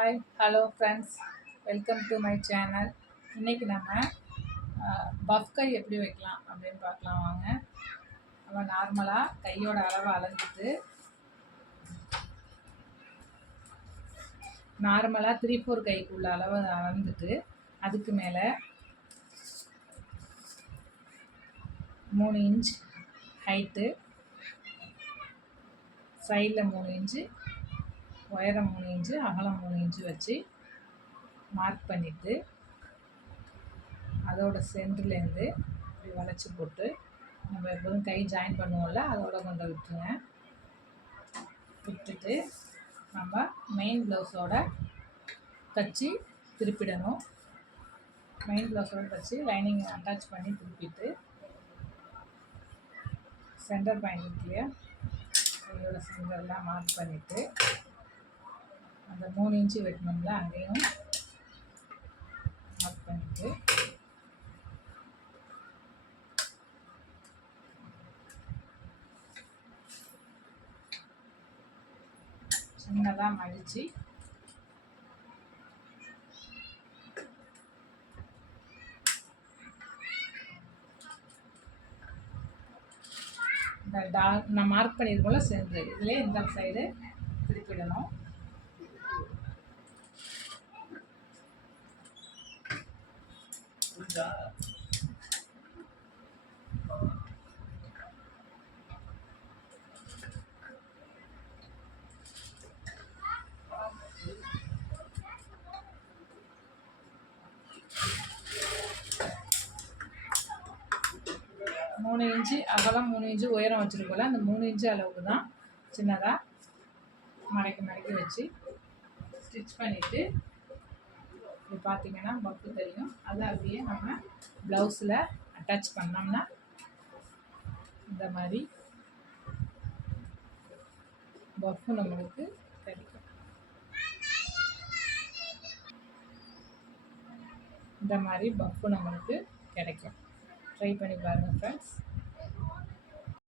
Hi hello friends, welcome to my channel. இன்றைக்கி நம்ம puff கை எப்படி வைக்கலாம் அப்படின்னு பார்க்கலாம் வாங்க. நம்ம நார்மலாக கையோட அளவை அளந்துட்டு நார்மலாக 3/4 கைக்குள்ள அளவை அளந்துட்டு அதுக்கு மேலே 3 இன்ச் ஹைட்டு, சைடில் 3 இன்ச்சு, உயரம் 3 இன்ச்சு, அகலம் 3 இன்ச்சு வச்சு மார்க் பண்ணிவிட்டு அதோட சென்டர்லேருந்து இப்படி வளைச்சி போட்டு நம்ம எப்போதும் கை ஜாயின் பண்ணுவோம்ல அதோட கொண்டு விட்டுட்டு நம்ம மெயின் ப்ளவுஸோட தச்சு திருப்பிடணும். மெயின் ப்ளவுஸோட தச்சு லைனிங் அட்டாச் பண்ணி திருப்பிட்டு சென்டர் பாயிண்ட் இருக்கு இல்லையா, கையோட சென்டர்லாம் மார்க் பண்ணிவிட்டு அந்த 3 இன்ச்சு வெட்டணும்ல அங்கேயும் மார்க் பண்ணிவிட்டு சின்னதாக மடித்து இந்த நான் மார்க் பண்ணியிருக்கோம்ல சென்டர் இதிலே இந்த சைடு திருப்பிடணும். மூணு இன்ச்சு அகலம் 3 இன்ச்சு உயரம் வச்சுருக்கோம்ல அந்த 3 இன்ச்சு அளவுக்கு தான் சின்னதாக மடக்கி வச்சு ஸ்டிச் பண்ணிவிட்டு இது பார்த்திங்கன்னா பப்பு தெரியும். அதை அப்படியே நம்ம ப்ளவுஸில் அட்டாச் பண்ணோம்னா இந்த மாதிரி பப்பு நம்மளுக்கு கிடைக்கும். இந்த மாதிரி பப்பு நம்மளுக்கு கிடைக்கும். ட்ரை பண்ணி பாருங்கள் ஃப்ரெண்ட்ஸ்.